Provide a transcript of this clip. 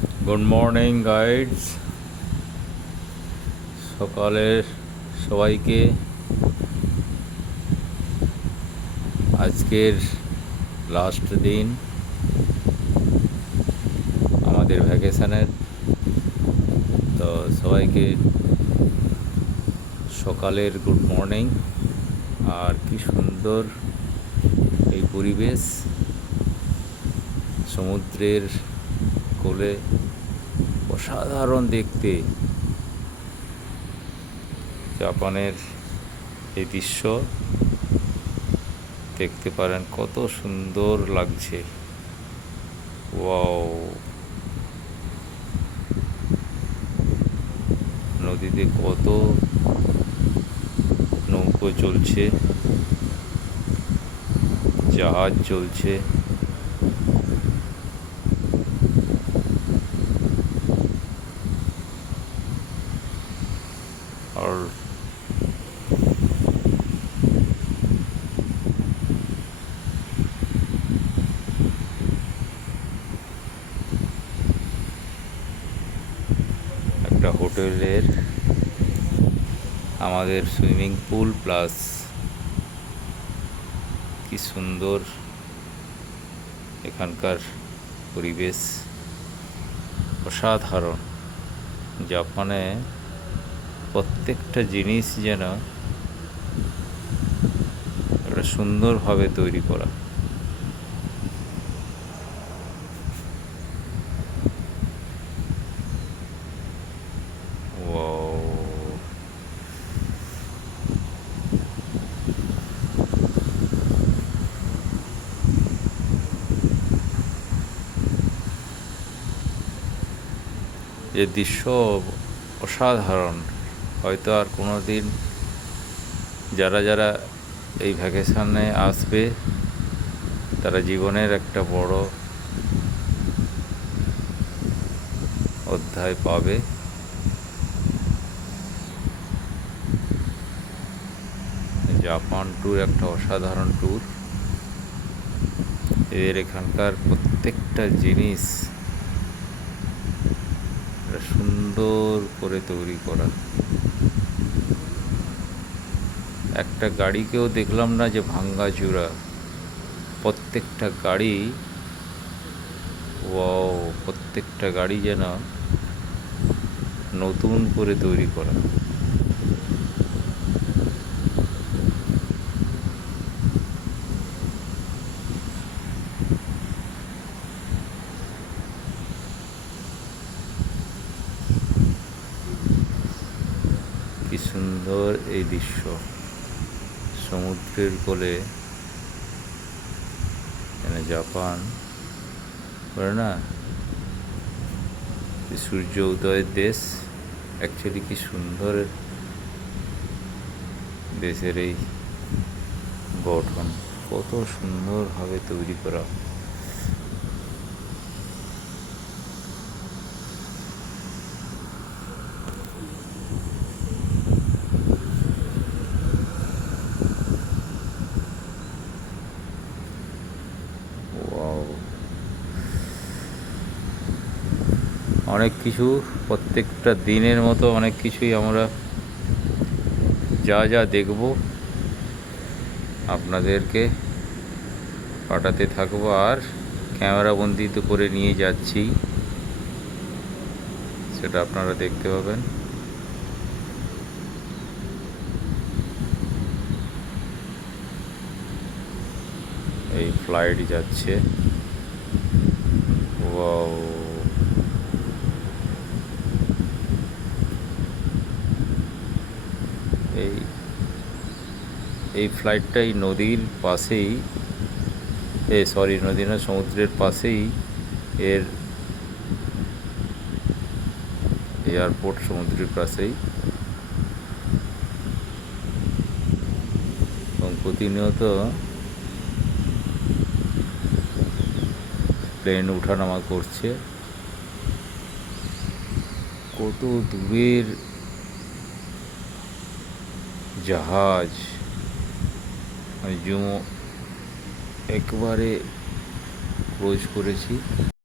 Good morning guides. সকালের সবাইকে আজকের লাস্ট দিন আমাদের ভ্যাকেশনের। তো সবাইকে সকালের গুড মর্নিং। আর কি সুন্দর এই পরিবেশ, সমুদ্রের কোলে, অসাধারণ দেখতে জাপানের এই দৃশ্য দেখতে পারেন, কত সুন্দর লাগছে। ওয়াও, নদীতে কত নৌকো চলছে, জাহাজ চলছে। আর একটা হোটেলের আমাদের সুইমিং পুল প্লাস কি সুন্দর এখানকার পরিবেশ, অসাধারণ। জাপানে প্রত্যেকটা জিনিস যেন একটা সুন্দরভাবে তৈরি করা। ওয়াও, এ দৃশ্য অসাধারণ। হয়তো আর কোনো দিন যারা যারা এই ভ্যাকেশনে আসবে তারা জীবনের একটা বড় অধ্যায় পাবে। জাপান ট্যুর একটা অসাধারণ ট্যুর। এর এখানকার প্রত্যেকটা জিনিস সুন্দর করে তৈরি করা। একটা গাড়িকেও দেখলাম না যে ভাঙ্গা চূড়া, প্রত্যেকটা গাড়ি, ওয়াও, প্রত্যেকটা গাড়ি যেন নতুন করে তৈরি করা। কি সুন্দর এই দৃশ্য, সমুদ্রের কোলে, জাপান বলে না সূর্য উদয়ের দেশ। অ্যাকচুয়ালি কি সুন্দর দেশের এই গঠন, কত সুন্দরভাবে তৈরি করা। অনেক কিছু, প্রত্যেকটা দিনের মতো অনেক কিছুই আমরা যা যা দেখব আপনাদেরকে পাঠাতে থাকবো, আর ক্যামেরা বন্দি তো করে নিয়ে যাচ্ছি, সেটা আপনারা দেখতে পাবেন। এই ফ্লাইট যাচ্ছে। ওয়াও, এই ফ্লাইটটাই নদীর পাশেই, নদী না, সমুদ্রের পাশেই এর এয়ারপোর্ট, সমুদ্রের পাশেই। এবং প্রতিনিয়ত প্লেন ওঠানামা করছে। কত দূরের জাহাজ, আমি জুম একবারে ক্লোজ করেছি।